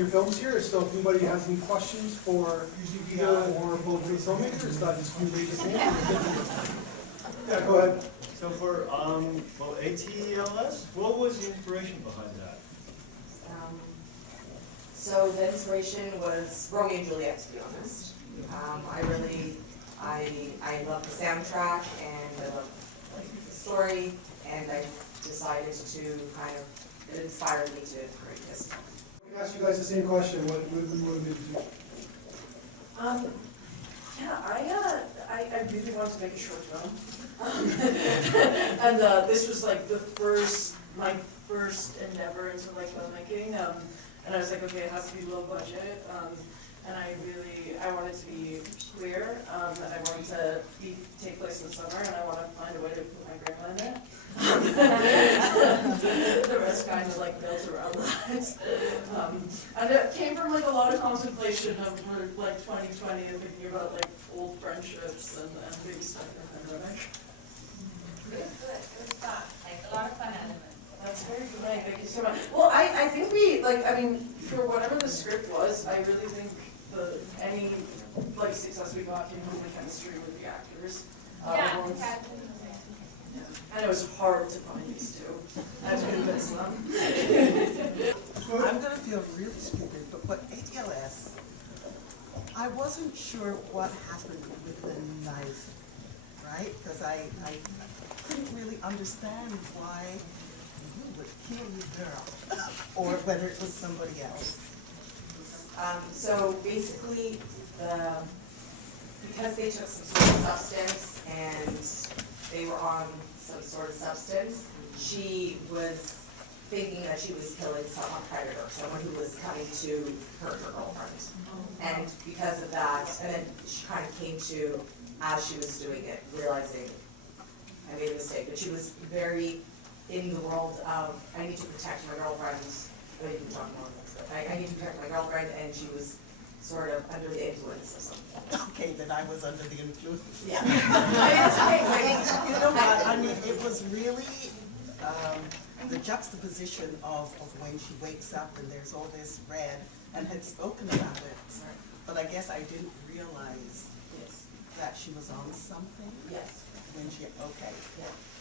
your films here, so if anybody has any questions for Vito or both of the filmmakers, just you raise your hand. Yeah, go ahead. So for well, ATLS, what was the inspiration behind that? So the inspiration was Romeo and Juliet, to be honest. I love the soundtrack and I love the story, and I decided to it inspired me to create this. I can ask you guys the same question. What would you want to do? Yeah, I really wanted to make a short film. And this was like my first endeavor into like filmmaking. And I was like, okay, it has to be low budget. And I wanted to be queer, and I wanted to take place in the summer, and I want to find a way to put my grandma in it. The rest kind of like built around that. And it came from like a lot of contemplation of like 2020 and thinking about like old friendships and being stuck in the pandemic. It was fun, like a lot of fun elements. That's very great, thank you so much. Well, I think for whatever the script was, I really think any like success we got came from the chemistry with the actors. Yeah, and it was hard to find these two. I had to convince them. I'm going to feel really stupid, but for ATLS, I wasn't sure what happened with the knife, right? Because I couldn't really understand why you would kill your girl, or whether it was somebody else. So basically, because they took some sort of substance and they were on some sort of substance, she was thinking that she was killing a predator, someone who was coming to hurt her girlfriend. And because of that, and then she kind of came to, as she was doing it, realizing I made a mistake. But she was very in the world of, I need to protect my girlfriend. I need to talk more about this. I need to protect my girlfriend, and she was sort of under the influence of something. Okay, then I was under the influence. Yeah. It's okay. You know what, I mean, it was really the juxtaposition of when she wakes up and there's all this red, and had spoken about it. But I guess I didn't realize that she was on something. Yes. When she, okay.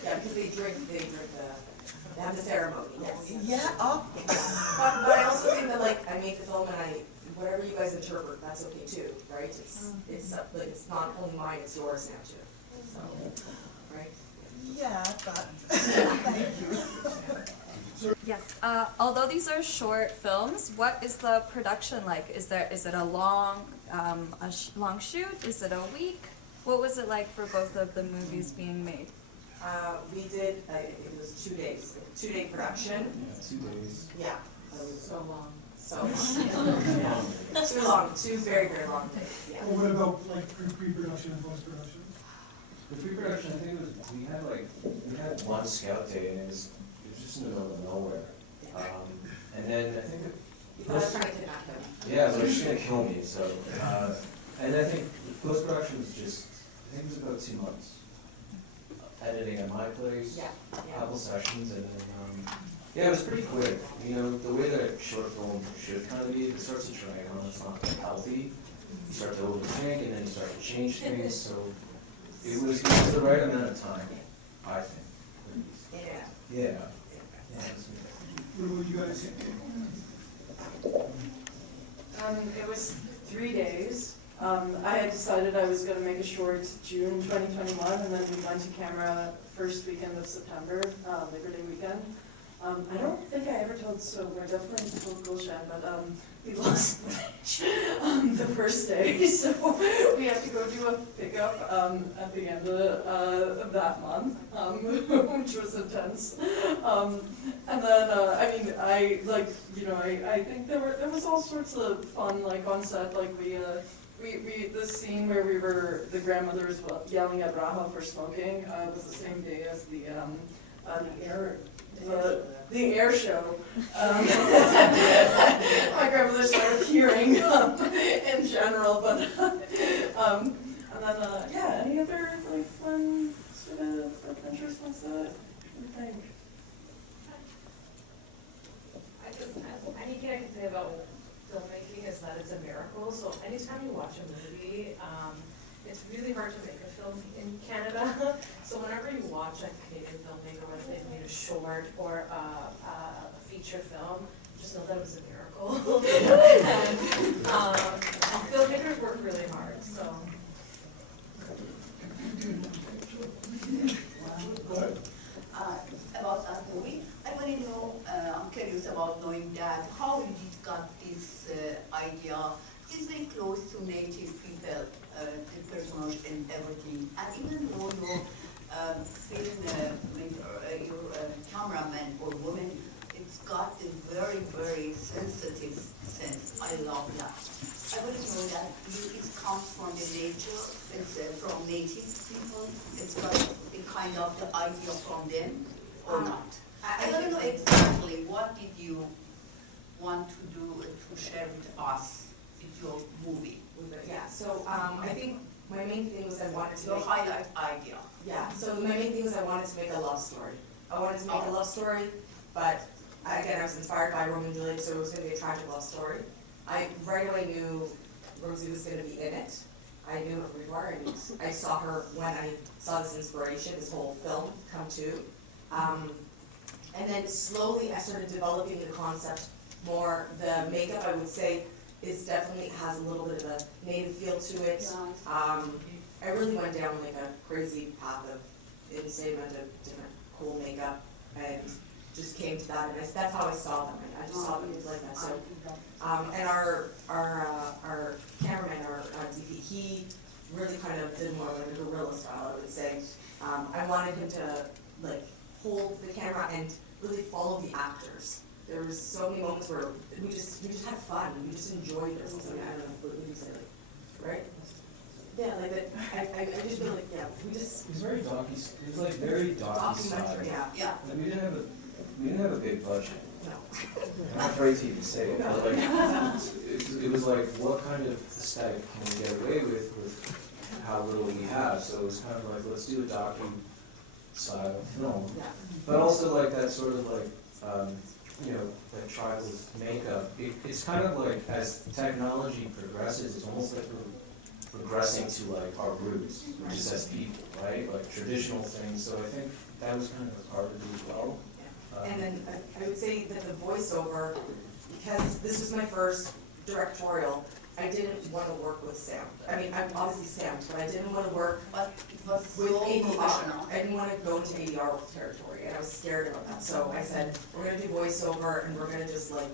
Yeah, because they have the ceremony, yes. Yeah, oh. But I also think that, like, I made the film and whatever you guys interpret, that's okay too, right? It's not only mine, it's yours now too. So, right? Yeah, but thank you. Yes. Although these are short films, what is the production like? Is it a long shoot? Is it a week? What was it like for both of the movies being made? We did. It was 2 days. 2-day production. Yeah, 2 days. Yeah. So long. So long. Yeah. Too long. 2 very, very long days. Yeah. Well, what about like pre-production and post-production? The pre-production, I think it was, we had one scout day, and it was just in the middle of nowhere. And then I think I was trying to kidnap him. yeah, they were just gonna kill me. So, and I think the post-production was just, I think it was about 2 months. Editing at my place, a couple sessions, and then yeah, it was pretty quick. You know, the way that a short film should kind of be, it starts to drag on. It's not healthy. You start to overthink, and then you start to change things. So it was the right amount of time, I think. Yeah. What about you guys? It was 3 days. I had decided I was going to make a short June 2021, and then we went to camera first weekend of September, Labor Day weekend. I don't think I ever told, so we're definitely told Golshan, but we lost the first day, so we had to go do a pickup at the end of that month, which was intense. And then, I think there was all sorts of fun, like on set, like the scene where the grandmother was yelling at RAHA for smoking was the same day as the air show. My grandmother started hearing in general, but and then any other like fun sort of adventures on set? I think. Anything I can say about also, anytime you watch a movie, it's really hard to make a film in Canada. So whenever you watch a Canadian filmmaker, whether they've made a short or a feature film, just know that it was a miracle. And filmmakers work really hard, so. Go ahead. About that movie, I want to know, I'm curious about knowing that, how you did got this idea. It's very close to native people, the personage and everything. And even though your your cameraman or woman, it's got a very, very sensitive sense. I love that. I want to know that it comes from the nature, it's from native people. It's got a kind of the idea from them or not. I want to know exactly what did you want to do to share with us with your movie. Yeah, so I think my main thing was I wanted to Your make, highlight idea. yeah, so my main thing was I wanted to make a love story. I wanted to make a love story, but again, I was inspired by Romeo and Juliet, so it was going to be a tragic love story. I right away knew Rosie was going to be in it. I knew it before, and I saw her when I saw this inspiration, this whole film come to. And then slowly I started developing the concept more. The makeup, I would say, is definitely has a little bit of a native feel to it. I really went down like a crazy path of insane amount of different cool makeup, and just came to that, and that's how I saw them. I just saw them like that. So, and our cameraman, our DP, he really kind of did more like a guerrilla style, I would say. I wanted him to like hold the camera and really follow the actors. There was so many moments where we just had fun. We just enjoyed it. I mean, I don't know what you say, right? Yeah, like that. I just feel like, yeah, we just. It was very docu. It was like very documentary. Yeah. Like, we didn't have a big budget. No. I'm not afraid to even say it, but like, it was like, what kind of aesthetic can we get away with how little we have? So it was kind of like, let's do a docu-style film. Yeah. But also like that sort of like, you know, like tribal makeup. It's kind of like, as technology progresses, it's almost like we're progressing to like our roots, just as people, right? Like traditional things. So I think that was kind of hard to do as well. And then I would say that the voiceover, because this was my first directorial, I didn't want to work with sound. I mean, I'm obviously sound, but I didn't want to work But it was with so ADR. professional. I didn't want to go into ADR territory, and I was scared about that. So I said, we're going to do voiceover, and we're going to just like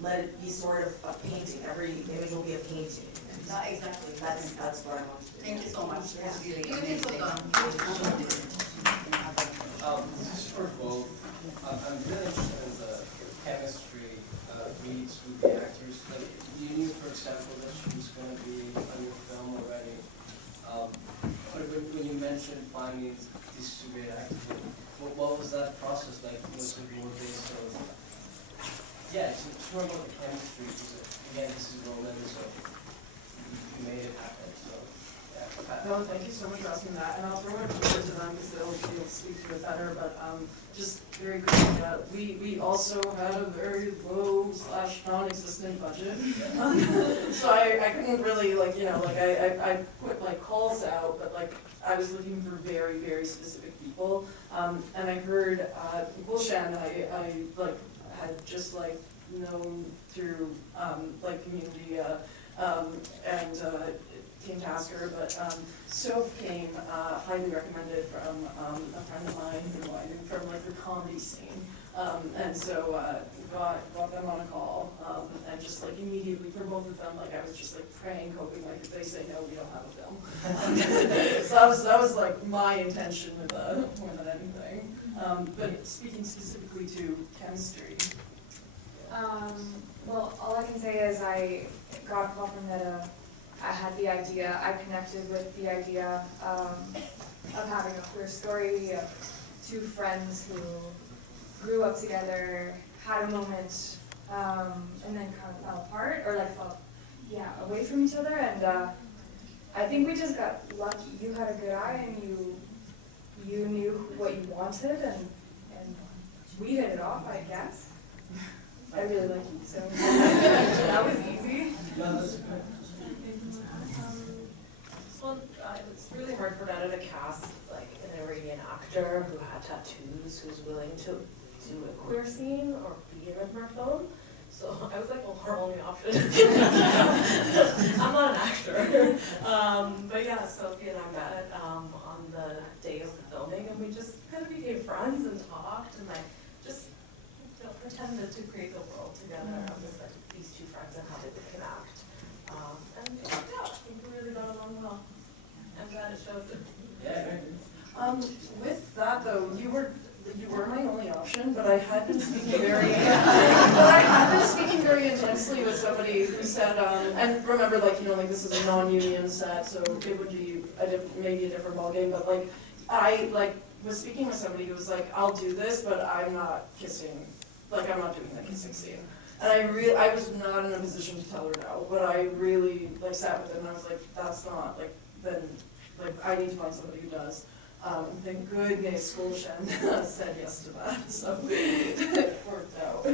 let it be sort of a painting. Every image will be a painting. Yeah, exactly. That's what I want to do. Thank you so much. Yeah. It's really You can amazing. This is for both. I'm really interested in the chemistry meets with the actors. Like, you knew, for example, that she was going to be on your film already. But when you mentioned finding these two great actors, what was that process like? Was it more based on, yeah, it's more about the chemistry, because again, this is romance, so you made it happen. So, yeah. No, thank you so much for asking that, and I'll throw it over to them because they'll be able to speak to it better, but just very quickly, we also had a very low / non-existent budget. So I couldn't really, like, you know, like I put like calls out, but like I was looking for very, very specific people. And I heard Golshan, I like had just like known through like community and Team Tasker, but Soph came highly recommended from a friend of mine who I knew from like the comedy scene, and so got them on a call, and just like immediately for both of them, like I was just like praying, hoping like if they say no, we don't have a film. So that was like my intention with more than anything. But speaking specifically to chemistry. Well, all I can say is I got a call from Nedda. I had the idea, I connected with the idea of having a queer story of two friends who grew up together, had a moment, and then kind of fell apart, or like fell, away from each other, and I think we just got lucky. You had a good eye, and you knew what you wanted, and we hit it off, I guess. I really like you, so that was easy. Well, it's really hard for Nedda to cast like an Iranian actor who had tattoos, who's willing to do a queer scene or be in her film. So I was like, well, her only option. I'm not an actor. But yeah, Sofia and I met on the day of the filming, and we just kind of became friends and talked and like just pretended to create the world together. With like these two friends and how they would connect. And it worked out. I think we really got along well. I'm glad it showed. With that though, you were my only option, but I had been speaking very intensely with somebody who said, and remember, like, like this is a non-union set, so it would be maybe a different ballgame, but like, I was speaking with somebody who was like, I'll do this, but I'm not kissing, like, I'm not doing the kissing scene. And I was not in a position to tell her no, but I really, like, sat with them, and I was like, that's not, like, then, like, I need to find somebody who does. Thank goodness Golshan said yes to that, so it worked out.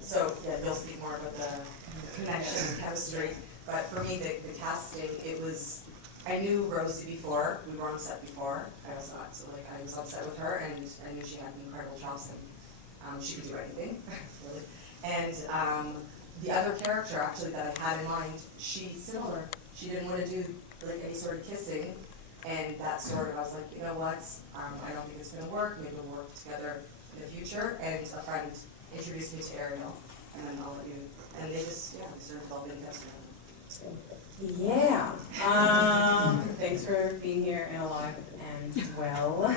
So, yeah, they'll speak more about the connection and chemistry, but for me, the casting, it was, I knew Rosie before, we were on set before, I was not, so like, I was on set with her, and I knew she had incredible chops, and she could do anything, really. And the other character, actually, that I had in mind, she's similar. She didn't want to do like any sort of kissing, and that sort of, I was like, you know what, I don't think it's going to work, maybe we'll work together in the future, and a friend introduced me to Ariel, and then I'll let you, and they just, yeah, they sort of all been tested. Yeah. Thanks for being here and alive and well.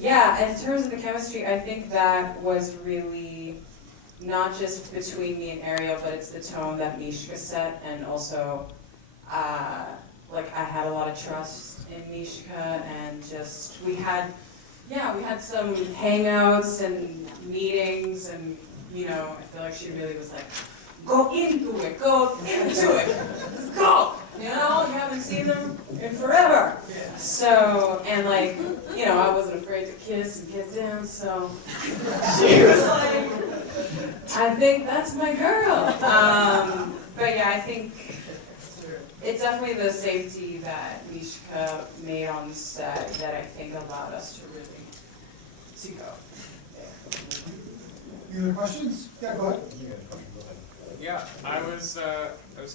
Yeah, in terms of the chemistry, I think that was really not just between me and Ariel, but it's the tone that Mishka set, and also, like, I had a lot of trust in Mishka, and just, we had some hangouts and meetings, and, I feel like she really was like, go into it, let's go! You haven't seen them in forever. So, and like, I wasn't afraid to kiss and get down, so she was like, I think that's my girl. But yeah, I think it's definitely the safety that Mishka made on set that I think allowed us to really go there. Any other questions? Yeah, go ahead. Yeah, I was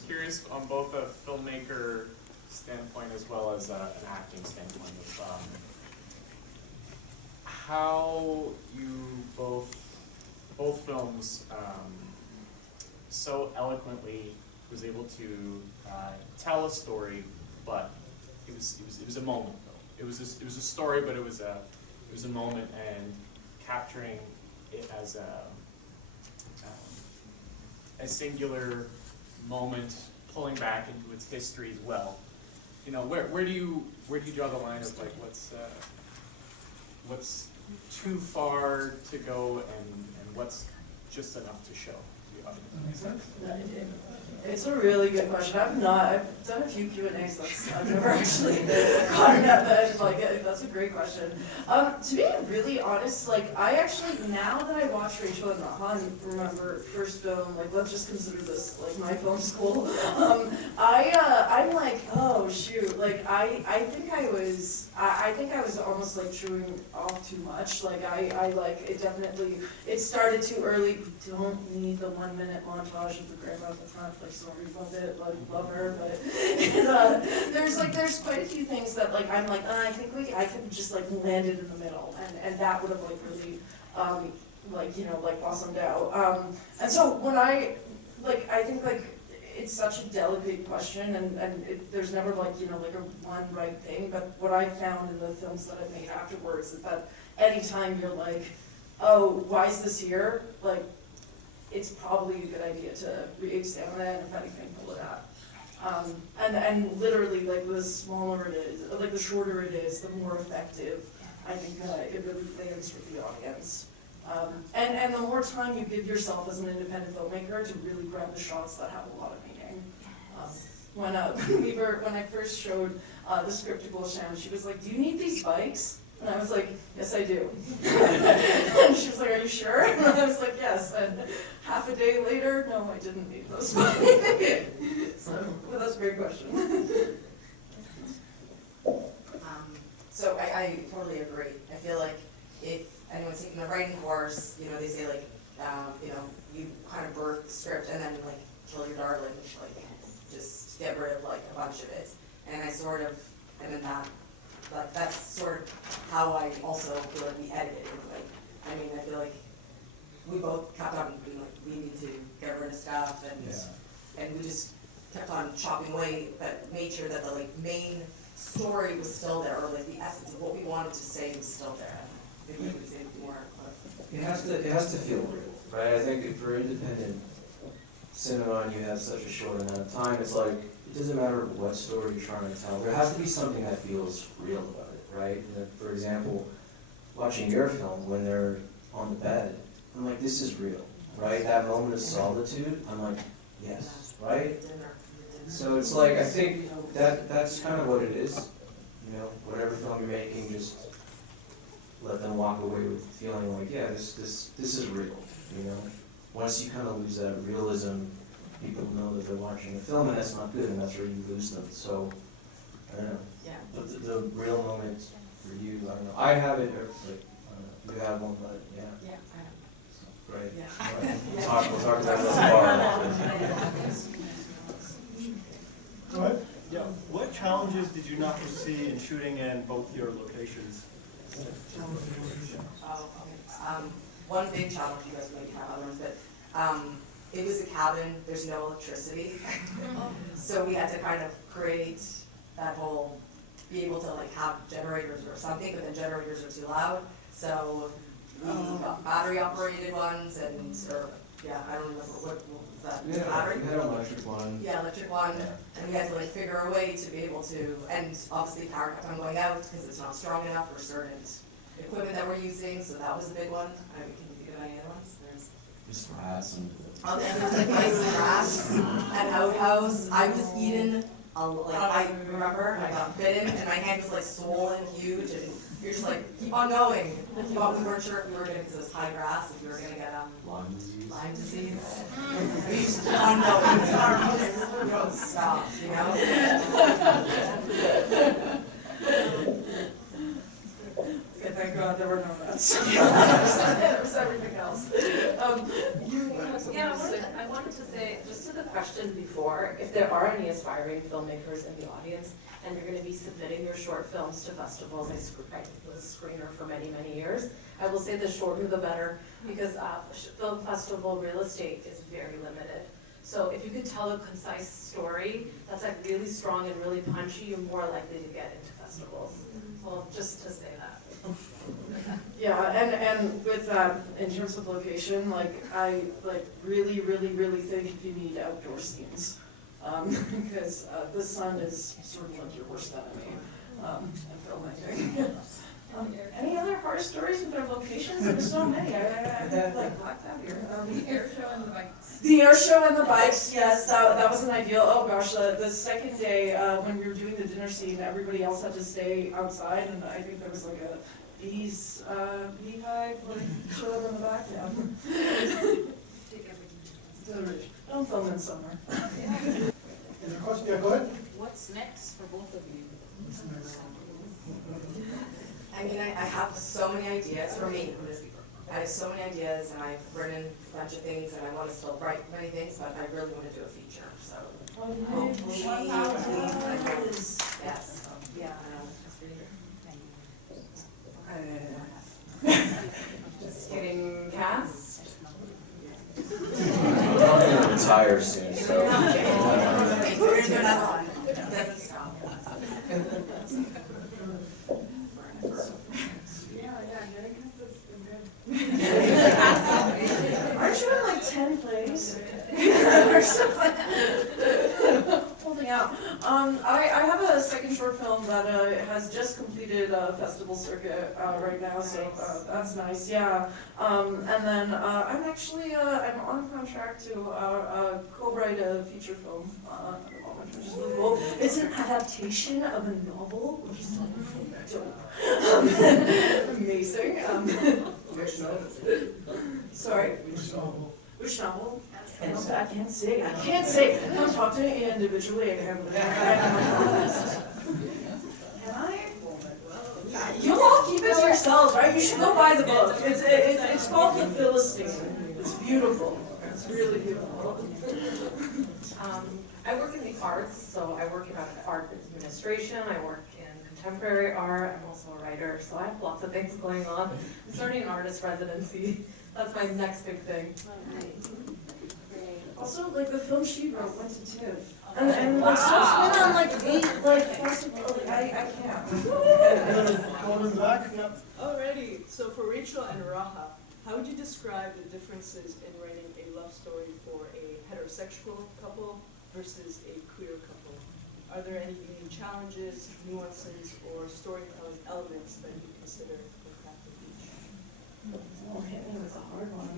curious on both a filmmaker standpoint as well as an acting standpoint of how you both films so eloquently was able to tell a story, but it was a moment though. It was a story, but it was a moment, and capturing it as a singular moment, pulling back into its history as well. Where do you draw the line of like what's too far to go and what's just enough to show the audience? It's a really good question. I've done a few Q&As, I've never actually gotten at that, that's a great question. To be really honest, I actually, now that I watch Rachel and RAHA and remember first film, let's just consider this, my film school, I'm like, oh shoot, I think I was almost, chewing off too much, it definitely, it started too early. We don't need the 1 minute montage of the grandma at the front, so refund it, love her, but there's quite a few things that I'm like, I think I could just landed in the middle, and that would have really blossomed out. And so when I think it's such a delicate question, and there's never a one right thing, but what I found in the films that I've made afterwards is that anytime you're like, oh, why is this here? It's probably a good idea to re-examine it, and if anything, pull it out. And literally, the smaller it is, the shorter it is, the more effective I think it really lands with the audience. And the more time you give yourself as an independent filmmaker to really grab the shots that have a lot of meaning. when I first showed the script to Golshan, she was like, "Do you need these bikes?" And I was like, "Yes, I do." And she was like, "Are you sure?" And I was like, "Yes." And half a day later, no, I didn't need those bikes. So, well, that's a great question. So I totally agree. I feel like if anyone's taking a writing course, you know, they say like, you know, you kind of birth the script and then like kill your darling, like just get rid of like a bunch of it. And I sort of am in that, like that's sort of how I also feel like we edited it. Like, I mean, I feel like we both kept on being like, we need to get rid of stuff and we just kept on chopping away, but made sure that the like main story was still there, or like the essence of what we wanted to say was still there. Maybe we could say more. It has to feel real, right? I think if for independent cinema and you have such a short amount of time, it's like, it doesn't matter what story you're trying to tell. There has to be something that feels real about it, right? And for example, watching your film, when they're on the bed, I'm like, this is real, right? That moment of solitude, I'm like, yes, right? So it's like, I think that's kind of what it is. You know, whatever film you're making, just let them walk away with feeling like, yeah, this is real, you know? Once you kind of lose that realism, people know that they're watching a film, and that's not good, and that's where you lose them. So, I don't know. Yeah. But the real moment for you, I don't know. I have it, or like, I don't know, you have one, but yeah. Yeah, I have. Great. Yeah. All right. We'll talk about this tomorrow. Go ahead. Yeah, what challenges did you not foresee in shooting in both your locations? One big challenge, you guys maybe have others, but it was a cabin, there's no electricity. So we had to kind of create that whole, be able to like have generators or something, but then generators are too loud. So we got battery operated ones and, or yeah, I don't remember what was that, battery? We had an electric one. Yeah, electric one, and we had to like figure a way to be able to, and obviously power kept on going out because it's not strong enough for certain equipment that we're using, so that was a big one. I mean, can you think of any other ones? Just rats and... Oh, and there's like ice rats, an outhouse. I was eaten, like I remember I got bitten and my hand was like swollen, huge, and you're just like, keep on going. We weren't sure if we were gonna, because it was high grass, if we were gonna get Lyme disease. Lyme disease. We just keep on going. It's not, we don't stop, you know? Thank God there were no rats. There was everything else. Yeah, I wanted to say, just to the question before, if there are any aspiring filmmakers in the audience, and you're going to be submitting your short films to festivals, I was a screener for many, many years, I will say the shorter the better, because film festival real estate is very limited. So if you can tell a concise story that's like really strong and really punchy, you're more likely to get into festivals. Well, just to say that. Yeah, and with that, in terms of location, like I really think you need outdoor scenes, because the sun is sort of like your worst enemy in filmmaking. Any other horror stories with their locations? There's so many. I like blacked out here. The air show and the bikes. The air show and the bikes, yes, that was an ideal. Oh gosh, the second day when we were doing the dinner scene, everybody else had to stay outside, and I think there was like a beehive like chilling in the back. Yeah. Don't film in summer. Is there a question? Yeah, go ahead. What's next for both of you? I mean, I have so many ideas for me. I have so many ideas, and I've written a bunch of things, and I want to still write many things, but I really want to do a feature. So hopefully, yes, yeah. Just getting cast. I'm going to retire soon, so... We're going to do another one. It doesn't stop. Aren't you in like 10 plays? Holding out. I have a second short film that has just completed a festival circuit right now, so that's nice, yeah. And then I'm actually I'm on contract to co-write a feature film at the moment, which is really cool. It's an adaptation of a novel, which is like dope. Amazing. Which novel? Sorry? Which novel? Which novel? I can't say. I can't say. Come talk to me individually. I can. Can I? You all keep it to yourselves, right? You should go buy the book. It's called The Philistine. It's beautiful. It's really beautiful. I work in the arts, so I work in art administration. I work in contemporary art. I'm also a writer, so I have lots of things going on. I'm starting an artist residency. That's my next big thing. Also, like the film she wrote went to TIFF. And like, so it's been on like 8 like festivals. I can't. Going in the back? Yep. Alrighty, so for Rachel and Raha, how would you describe the differences in writing a love story for a heterosexual couple versus a queer couple? Are there any unique challenges, nuances, or storytelling elements that you consider in crafting each? Oh, hit me with a hard one.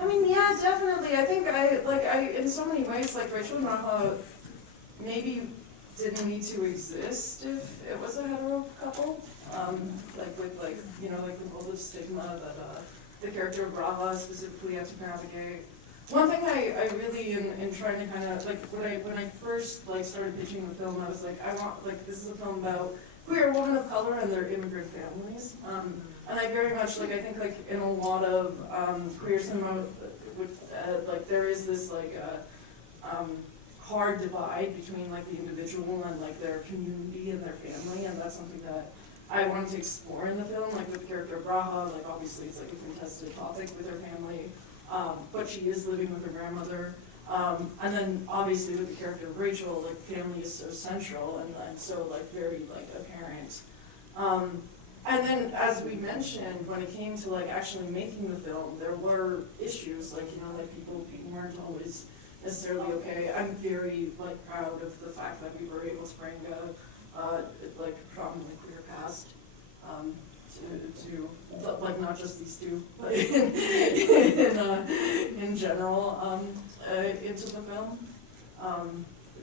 I mean, yeah, definitely. I think I in so many ways, like Rachel and Raha maybe didn't need to exist if it was a hetero couple. Like with all the stigma that the character of Raha specifically had to navigate. One thing I really, in trying to kind of, like, when I first, like, started pitching the film, I was like, I want, like, this is a film about queer women of color and their immigrant families. And I very much, like, I think, like, in a lot of queer cinema, like, there is this, like, hard divide between, like, the individual and, like, their community and their family, and that's something that I wanted to explore in the film, like, with the character of Raha, like, obviously it's, like, a contested topic with her family. But she is living with her grandmother. And then obviously with the character of Rachel, like family is so central and so like very like apparent. And then as we mentioned, when it came to like actually making the film, there were issues like, you know, like people weren't always necessarily okay. I'm very like proud of the fact that we were able to bring a like predominantly queer cast. To like not just these two, but in general into the film.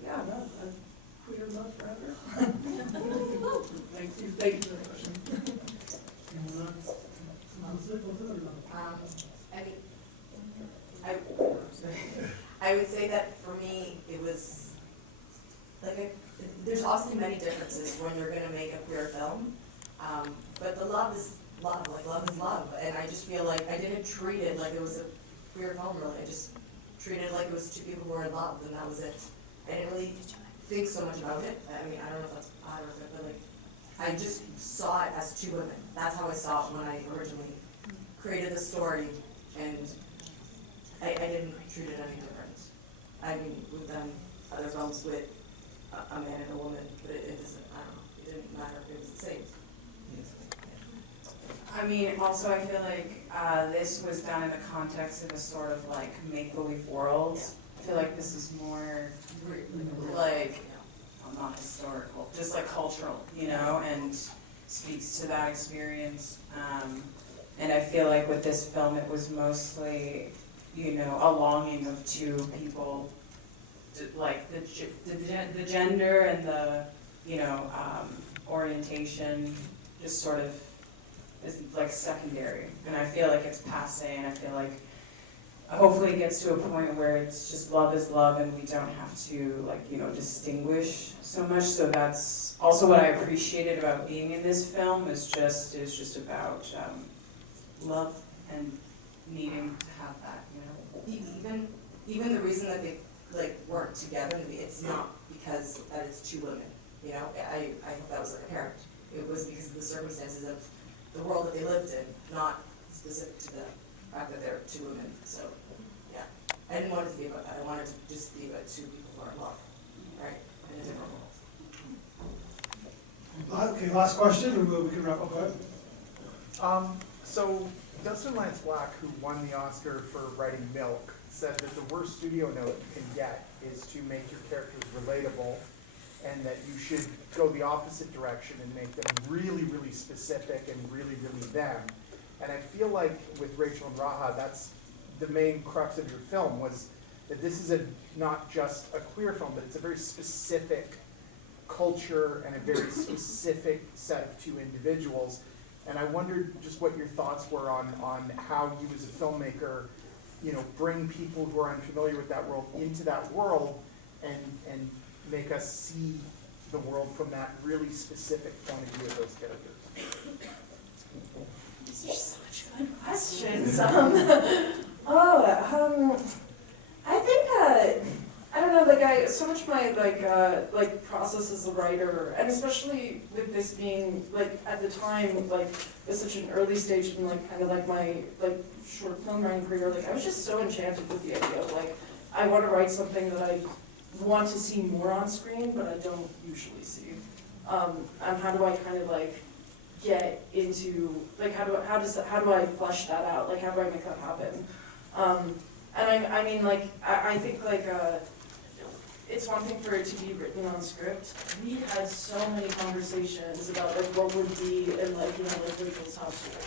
Yeah, no, queer love forever. Thank you for the question. I would say that for me it was like there's obviously many differences when you're going to make a queer film. But the love is love, like love is love. And I just feel like I didn't treat it like it was a queer film really. I just treated it like it was two people who were in love and that was it. I didn't really think so much about it. I mean, I don't know if that's odd or good, but like, I just saw it as two women. That's how I saw it when I originally created the story, and I didn't treat it any different. I mean, we've done other films with a man and a woman, but it doesn't, I don't know, it didn't matter if it was the same. I mean, also I feel like this was done in the context of a sort of like make-believe world. Yeah. I feel like this is more like, well, not historical, just like cultural, you know, and speaks to that experience. And I feel like with this film it was mostly, you know, a longing of two people, like the gender and the, you know, orientation just sort of is like secondary, and I feel like it's passé, and I feel like hopefully it gets to a point where it's just love is love and we don't have to like, you know, distinguish so much. So that's also what I appreciated about being in this film, is just about love and needing to have that, you know. Even the reason that they like weren't together, it's not because that it's two women, you know. I thought that was like apparent. It was because of the circumstances of the world that they lived in, not specific to the fact that they're two women. So, yeah. I didn't want it to be about that. I wanted to just be about two people who are in love, right? In a different world. Okay, last question, and we can wrap up. Go ahead. So, Dustin Lance Black, who won the Oscar for writing Milk, said that the worst studio note you can get is to make your characters relatable, and that you should go the opposite direction and make them really, really specific and really, really them. And I feel like with Rachel and Raha, that's the main crux of your film, was that this is not just a queer film, but it's a very specific culture and a very specific set of two individuals. And I wondered just what your thoughts were on how you as a filmmaker, you know, bring people who are unfamiliar with that world into that world and make us see the world from that really specific point of view of those characters. These are such good questions. I think, I don't know, like so much my like process as a writer, and especially with this being like at the time like at such an early stage in like kind of like my like short film writing career, like I was just so enchanted with the idea of like I want to write something that I want to see more on screen, but I don't usually see. And how do I kind of like get into like how do I flesh that out? Like how do I make that happen? And I mean like I think like it's one thing for it to be written on script. We had so many conversations about like what would be in like, you know, like Rachel's household.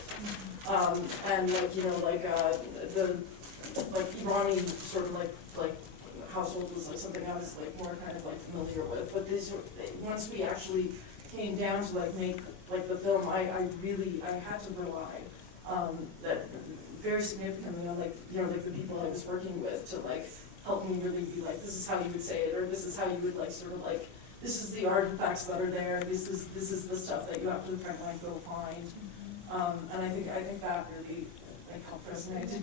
And like, you know, like the like Irani sort of like household was like something I was like more kind of like familiar with. But this, once we actually came down to like make like the film, I had to rely that very significantly on like, you know, like the people I was working with to like help me really be like, this is how you would say it, or this is how you would like sort of like, this is the artifacts that are there, this is the stuff that you have to kind of like go find. And I think that really like helped resonate.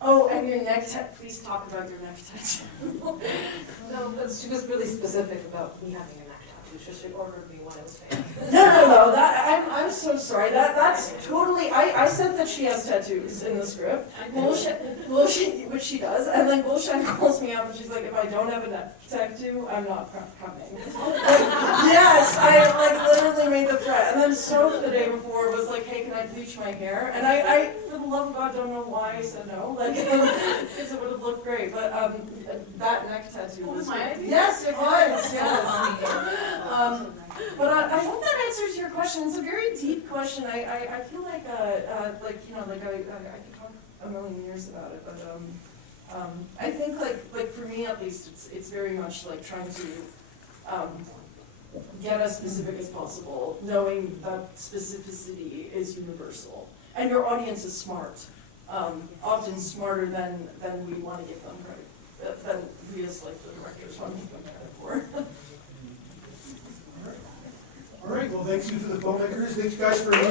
Oh, and your neck tattoo, please talk about your neck tattoo. No, but she was really specific about me having a neck tattoo. She ordered me when I was famous. No, I'm so sorry. That's totally, I said that she has tattoos in the script. Golshan, which she does, and then Golshan calls me up and she's like, if I don't have a neck tattoo, I'm not coming. Like, yes, I like literally made the threat. And then Sofia the day before was like, hey, can I bleach my hair? And I for the love of God, don't know why I said no. Like, because it would have looked great. But that neck tattoo was my idea. Yes, it was. Yes. But I hope that answers your question. It's a very deep question. I feel like you know, like I could talk a million years about it, but I think like for me at least, it's very much like trying to get as specific as possible, knowing that specificity is universal, and your audience is smart, often smarter than we want to give them credit, than we as like the directors want to give them credit for. All right, well, thank you for the filmmakers. Thanks, guys, for meeting.